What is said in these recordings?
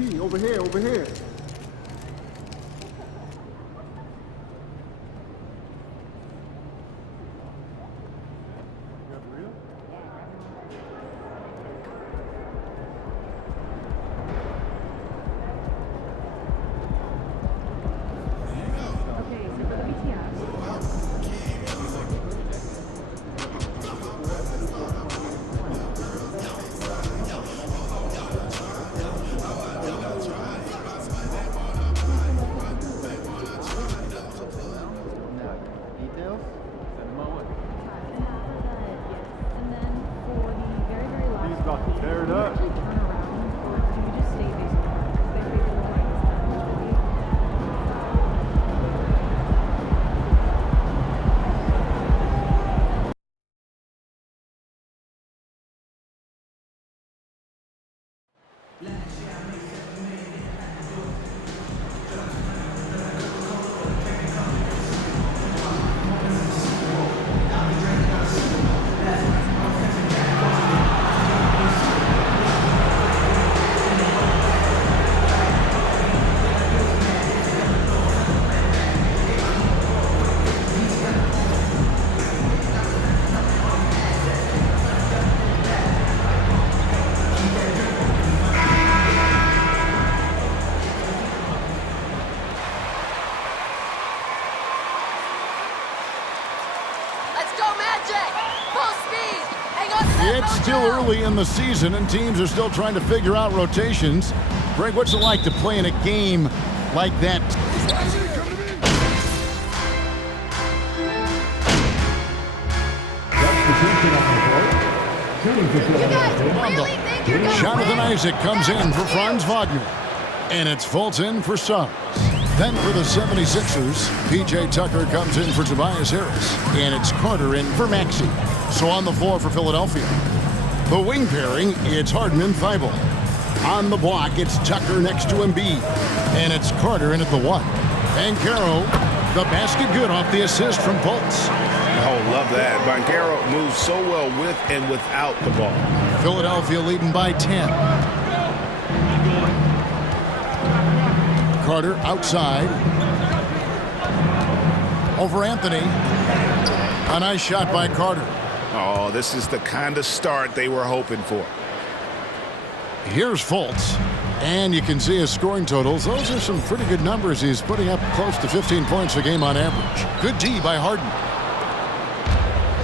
P, over here, over here. It's still early in the season, and teams are still trying to figure out rotations. Greg, what's it like to play in a game like that? Jonathan Isaac comes in for Franz Wagner, and it's Fulton for Suggs. Then for the 76ers, P.J. Tucker comes in for Tobias Harris, and it's Carter in for Maxey. So on the floor for Philadelphia, the wing pairing, it's Harden and Thibault. On the block, it's Tucker next to Embiid, and it's Carter in at the 1. Banchero, the basket good off the assist from Fultz. Oh, love that. Banchero moves so well with and without the ball. Philadelphia leading by 10. Carter outside. Over Anthony. A nice shot by Carter. Oh, this is the kind of start they were hoping for. Here's Fultz. And you can see his scoring totals. Those are some pretty good numbers. He's putting up close to 15 points a game on average. Good D by Harden.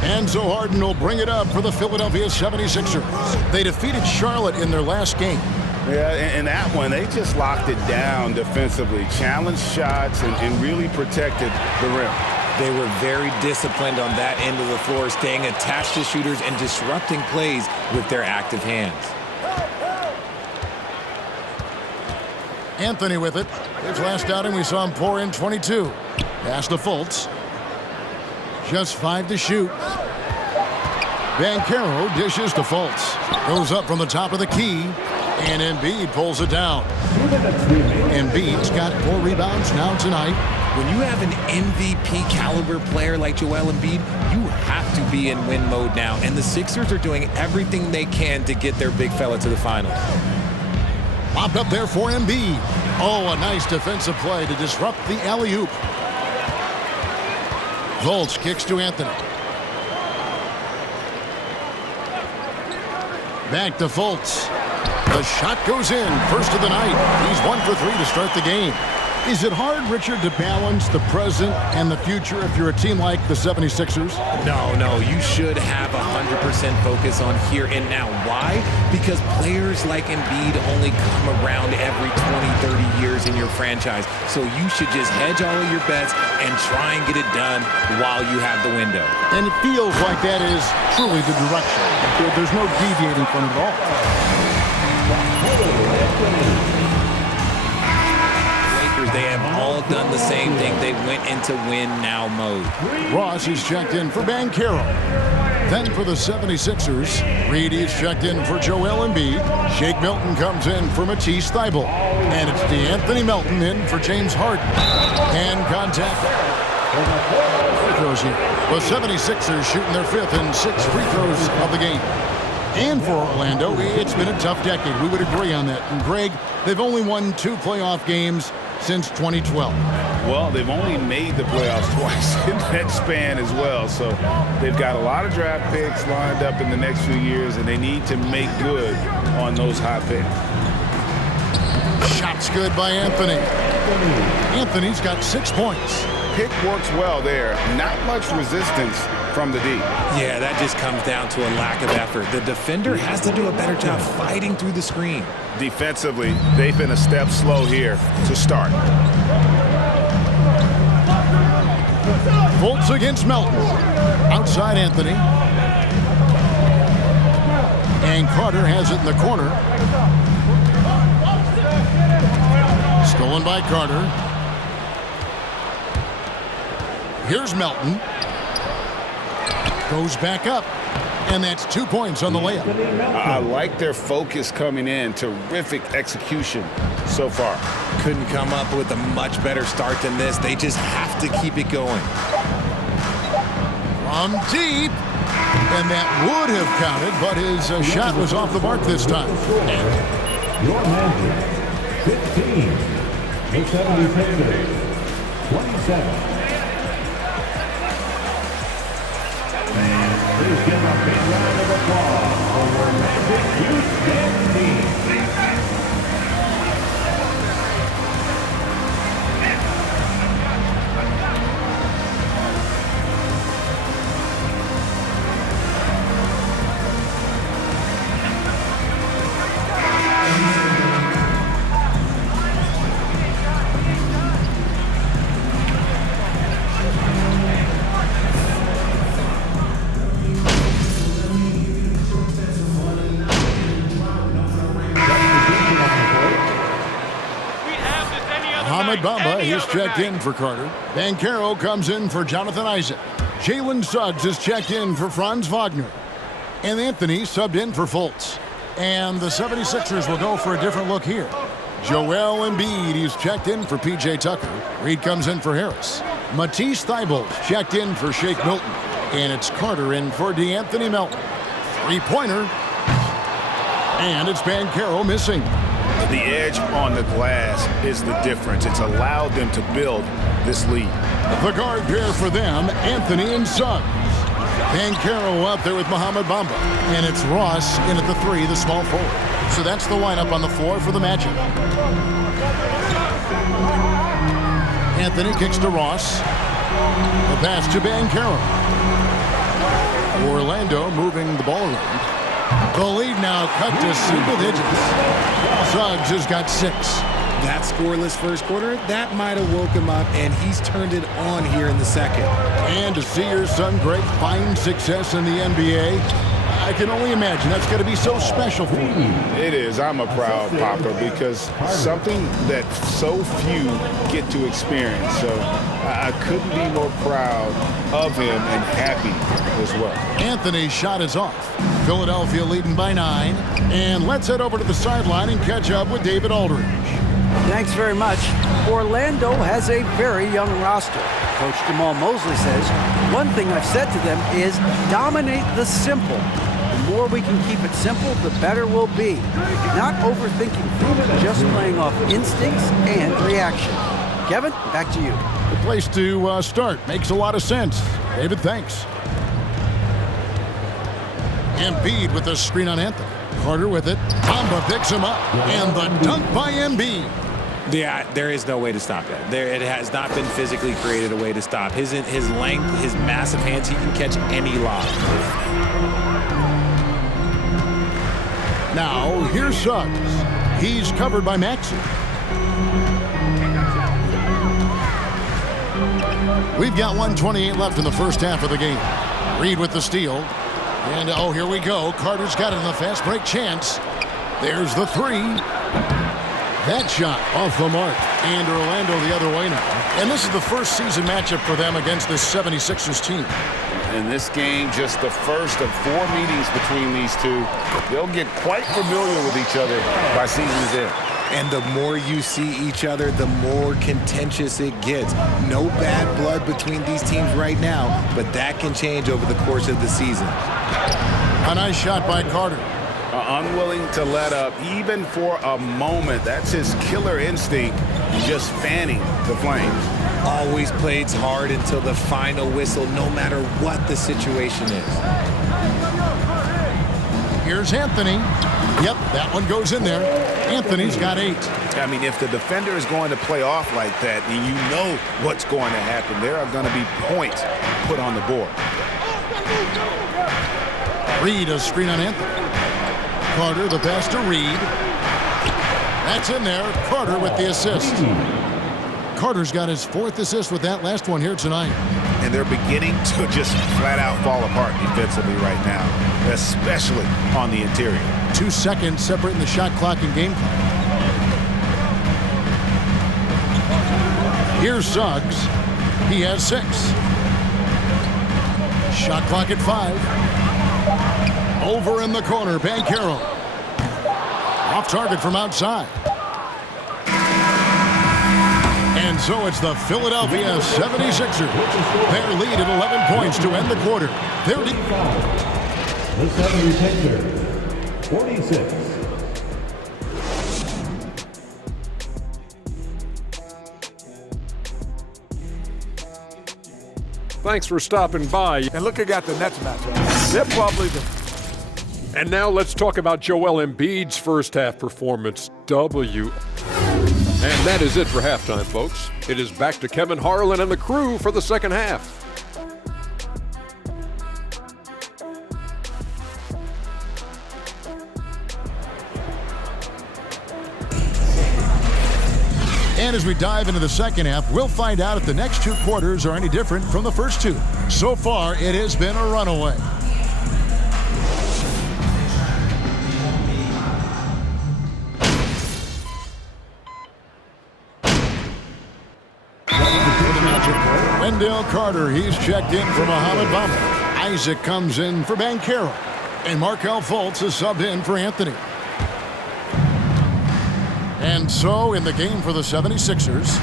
And so Harden will bring it up for the Philadelphia 76ers. They defeated Charlotte in their last game. Yeah, in that one, they just locked it down defensively, challenged shots, and really protected the rim. They were very disciplined on that end of the floor, staying attached to shooters and disrupting plays with their active hands. Anthony with it. His last outing, we saw him pour in 22. Pass to Fultz. Just 5 to shoot. Banchero dishes to Fultz. Goes up from the top of the key. And Embiid pulls it down. Embiid's got 4 rebounds now tonight. When you have an MVP caliber player like Joel Embiid, you have to be in win mode now. And the Sixers are doing everything they can to get their big fella to the finals. Popped up there for Embiid. Oh, a nice defensive play to disrupt the alley-oop. Fultz kicks to Anthony. Back to Fultz. The shot goes in. First of the night. He's 1 for 3 to start the game. Is it hard, Richard, to balance the present and the future if you're a team like the 76ers? No. You should have 100% focus on here and now. Why? Because players like Embiid only come around every 20, 30 years in your franchise. So you should just hedge all of your bets and try and get it done while you have the window. And it feels like that is truly the direction. There's no deviating from it at all. They have all done the same thing. They went into win-now mode. Ross is checked in for Banchero. Then for the 76ers, Reed is checked in for Joel Embiid. Shake Milton comes in for Matisse Thybulle. And it's DeAnthony Melton in for James Harden. And contact. Free throws here. The 76ers shooting their 5th and 6th free throws of the game. And for Orlando, it's been a tough decade. We would agree on that. And Greg, they've only won 2 playoff games since 2012. Well, they've only made the playoffs twice in that span as well. So they've got a lot of draft picks lined up in the next few years, and they need to make good on those high picks. Shot's good by Anthony. Anthony's got 6 points. Pick works well there. Not much resistance from the D. Yeah, that just comes down to a lack of effort. The defender has to do a better job fighting through the screen. Defensively, they've been a step slow here to start. Fultz against Melton. Outside Anthony. And Carter has it in the corner. Stolen by Carter. Here's Melton. Goes back up. And that's 2 points on the layup. I like their focus coming in. Terrific execution so far. Couldn't come up with a much better start than this. They just have to keep it going. From deep. And that would have counted, but his shot was off the mark this time. Your man, 15. The 76ers, 27. Please give a big round of applause for your Magic Youth team. Bamba is checked in for Carter. Banchero comes in for Jonathan Isaac. Jalen Suggs is checked in for Franz Wagner. And Anthony subbed in for Fultz. And the 76ers will go for a different look here. Joel Embiid is checked in for P.J. Tucker. Reed comes in for Harris. Matisse Thybulle checked in for Shake Milton. And it's Carter in for DeAnthony Melton. Three-pointer. And it's Banchero missing. The edge on the glass is the difference. It's allowed them to build this lead. The guard pair for them, Anthony and Suggs. Banchero up there with Mohamed Bamba. And it's Ross in at the 3, the small forward. So that's the lineup on the floor for the matchup. Anthony kicks to Ross. The pass to Banchero. Orlando moving the ball around. The lead now cut to single digits. Suggs has got 6. That scoreless first quarter, that might have woke him up, and he's turned it on here in the second. And to see your son Greg find success in the NBA, I can only imagine that's going to be so special for him. It is. I'm a proud papa because something that so few get to experience. So I couldn't be more proud of him and happy as well. Anthony's shot is off. Philadelphia leading by 9. And let's head over to the sideline and catch up with David Aldridge. Thanks very much. Orlando has a very young roster. Coach Jamal Mosley says, one thing I've said to them is dominate the simple. The more we can keep it simple, the better we'll be. Not overthinking things, just playing off instincts and reaction. Kevin, back to you. The place to start. Makes a lot of sense. David, thanks. Embiid with the screen on Anthony. Carter with it. Bamba picks him up. And the dunk by Embiid. Yeah, there is no way to stop that. It has not been physically created a way to stop. His length, his massive hands, he can catch any lob. Now, here's Suggs. He's covered by Maxey. We've got 1:28 left in the first half of the game. Reed with the steal. And, oh, here we go. Carter's got it in the fast break chance. There's the 3. That shot off the mark. And Orlando the other way now. And this is the first season matchup for them against this 76ers team. In this game, just the first of 4 meetings between these two. They'll get quite familiar with each other by season's end. And the more you see each other, the more contentious it gets. No bad blood between these teams right now, but that can change over the course of the season. A nice shot by Carter. unwilling to let up even for a moment. That's his killer instinct, just fanning the flames. Always plays hard until the final whistle, no matter what the situation is. Here's Anthony. Yep, that one goes in there. Anthony's got 8. I mean, if the defender is going to play off like that, then you know what's going to happen. There are going to be points put on the board. Reed, a screen on Anthony. Carter, the pass to Reed. That's in there. Carter with the assist. Carter's got his 4th assist with that last one here tonight. And they're beginning to just flat out fall apart defensively right now, especially on the interior. 2 seconds separating the shot clock and game clock. Here's Suggs. He has 6. Shot clock at 5. Over in the corner, Banchero. Off target from outside. And so it's the Philadelphia 76ers. Their lead at 11 points to end the quarter. 30. The 76ers, 46. Thanks for stopping by. And look who got the Nets matchup. They're probably the... And now let's talk about Joel Embiid's first half performance. W. And that is it for halftime, folks. It is back to Kevin Harlan and the crew for the second half. And as we dive into the second half, we'll find out if the next 2 quarters are any different from the first 2. So far, it has been a runaway. Wendell Carter, he's checked in for Mohamed Bamba. Isaac comes in for Banchero. And Markelle Fultz is subbed in for Anthony. And so in the game for the 76ers,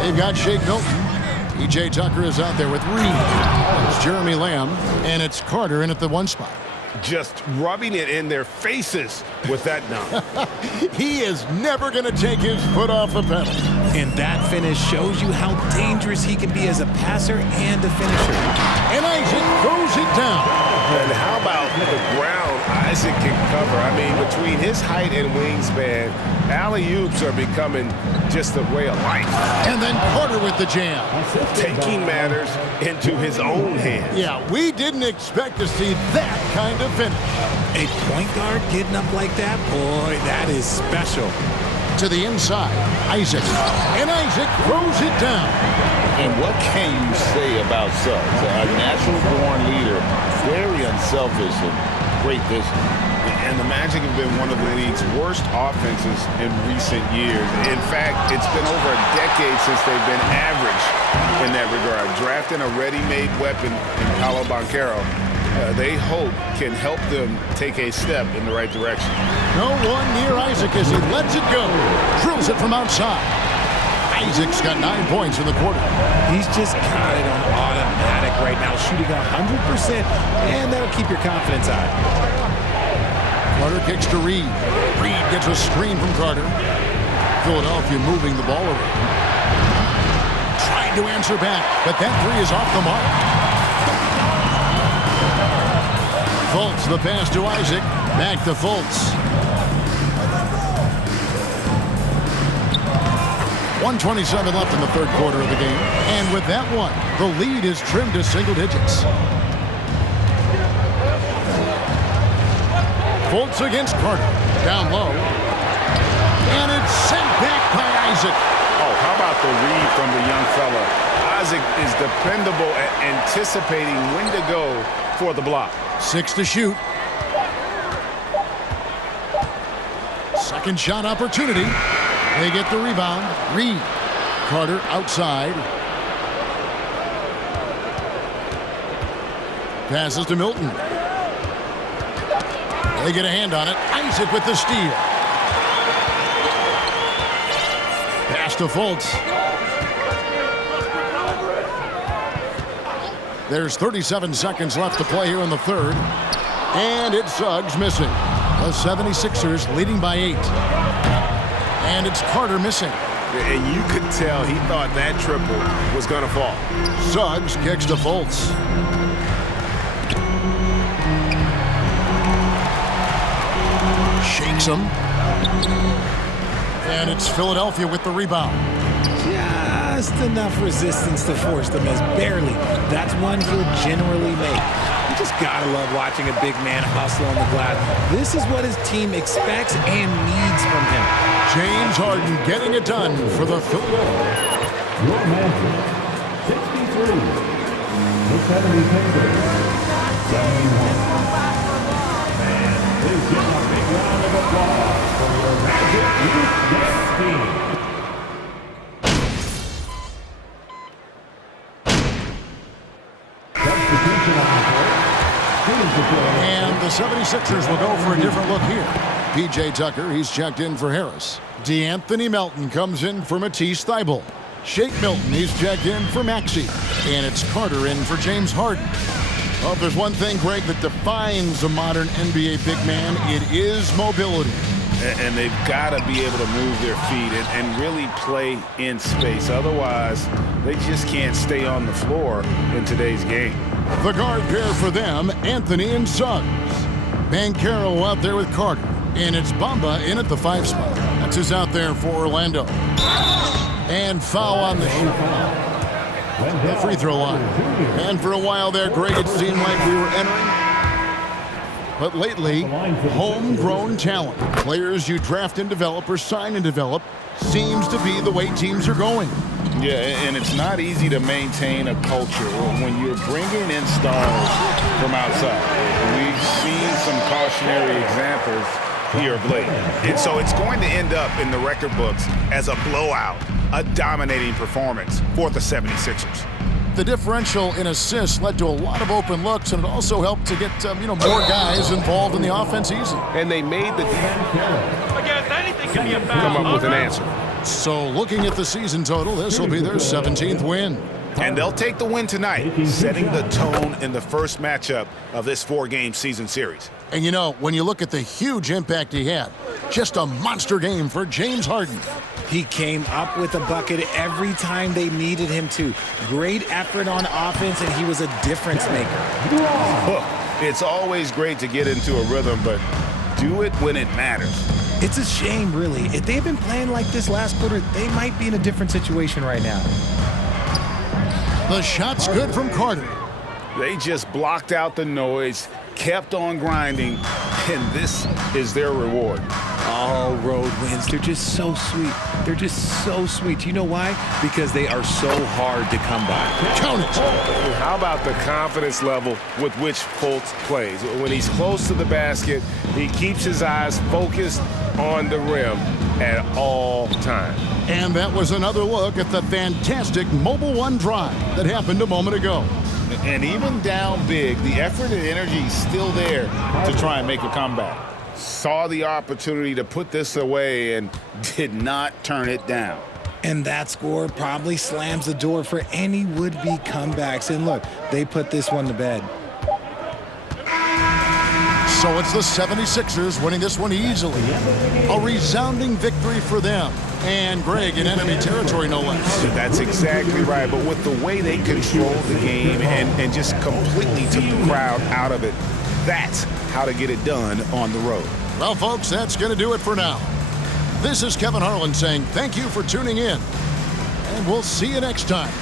they've got Shake Milton. P.J. Tucker is out there with Reed. It's Jeremy Lamb, and it's Carter in at the 1 spot. Just rubbing it in their faces with that dunk. He is never going to take his foot off the pedal. And that finish shows you how dangerous he can be as a passer and a finisher. And Isaac throws it down. And how about the ground Isaac can cover? I mean, between his height and wingspan, alley-oops are becoming just a way of life. And then Carter with the jam. Taking matters into his own hands. Yeah, we didn't expect to see that kind of finish. A point guard getting up like that, boy, that is special. To the inside, Isaac. And Isaac throws it down. And what can you say about Suggs? A natural-born leader, very unselfish and great vision. And the Magic have been one of the league's worst offenses in recent years. In fact, it's been over a decade since they've been average in that regard. Drafting a ready-made weapon in Paolo Banchero, they hope can help them take a step in the right direction. No one near Isaac as he lets it go. Drills it from outside. Isaac's got 9 points in the quarter. He's just got it on automatic right now, shooting 100%, and that'll keep your confidence high. Carter kicks to Reed. Reed gets a screen from Carter. Philadelphia moving the ball around. Trying to answer back, but that 3 is off the mark. Fultz, the pass to Isaac. Back to Fultz. 1:27 left in the third quarter of the game. And with that one, the lead is trimmed to single digits. Fultz against Carter. Down low. And it's sent back by Isaac. Oh, how about the read from the young fella? Isaac is dependable at anticipating when to go for the block. 6 to shoot. Second shot opportunity. They get the rebound. Reed. Carter outside. Passes to Milton. They get a hand on it. Isaac with the steal. Pass to Fultz. There's 37 seconds left to play here in the third. And it's Suggs missing. The 76ers leading by 8. And it's Carter missing. And you could tell he thought that triple was going to fall. Suggs kicks to Fultz. Shakes him. And it's Philadelphia with the rebound. Just enough resistance to force the miss. Barely. That's one he'll generally make. You just gotta love watching a big man hustle on the glass. This is what his team expects and needs from him. James Harden getting it done for the Philadelphia. Your Magic, 63. The 76ers, 71. And please give a big round of applause for your Magic Youth Dance Team. Substitution on the court. And the 76ers will go for a different look here. P.J. Tucker, he's checked in for Harris. DeAnthony Melton comes in for Matisse Thybulle. Shake Milton, he's checked in for Maxey. And it's Carter in for James Harden. Well, if there's one thing, Greg, that defines a modern NBA big man, it is mobility. And they've got to be able to move their feet and really play in space. Otherwise, they just can't stay on the floor in today's game. The guard pair for them, Anthony and Suggs. Banchero out there with Carter. And it's Bamba in at the 5 spot. That's who's out there for Orlando. And foul on the free throw line. And for a while there, Greg, it seemed like we were entering. But lately, homegrown talent, players you draft and develop or sign and develop, seems to be the way teams are going. Yeah, and it's not easy to maintain a culture when you're bringing in stars from outside. We've seen some cautionary examples here of late. And so it's going to end up in the record books as a blowout, a dominating performance for the 76ers. The differential in assists led to a lot of open looks, and it also helped to get more guys involved in the offense easy. And they made the come up with an answer. So looking at the season total, this will be their 17th win. And they'll take the win tonight, setting the tone in the first matchup of this 4-game season series. And when you look at the huge impact he had, just a monster game for James Harden. He came up with a bucket every time they needed him to. Great effort on offense, and he was a difference maker. It's always great to get into a rhythm, but do it when it matters. It's a shame, really. If they had been playing like this last quarter, they might be in a different situation right now. The shot's good from Carter. They just blocked out the noise, kept on grinding, and this is their reward. All road wins. They're just so sweet. They're just so sweet. You know why? Because they are so hard to come by. Count it. How about the confidence level with which Fultz plays? When he's close to the basket, he keeps his eyes focused on the rim at all times. And that was another look at the fantastic Mobile One drive that happened a moment ago. And even down big, the effort and energy is still there to try and make a comeback. Saw the opportunity to put this away and did not turn it down. And that score probably slams the door for any would-be comebacks. And look, they put this one to bed. So it's the 76ers winning this one easily. A resounding victory for them. And Greg in enemy territory, no less. That's exactly right. But with the way they controlled the game and just completely took the crowd out of it, that's how to get it done on the road. Well, folks, that's going to do it for now. This is Kevin Harlan saying thank you for tuning in. And we'll see you next time.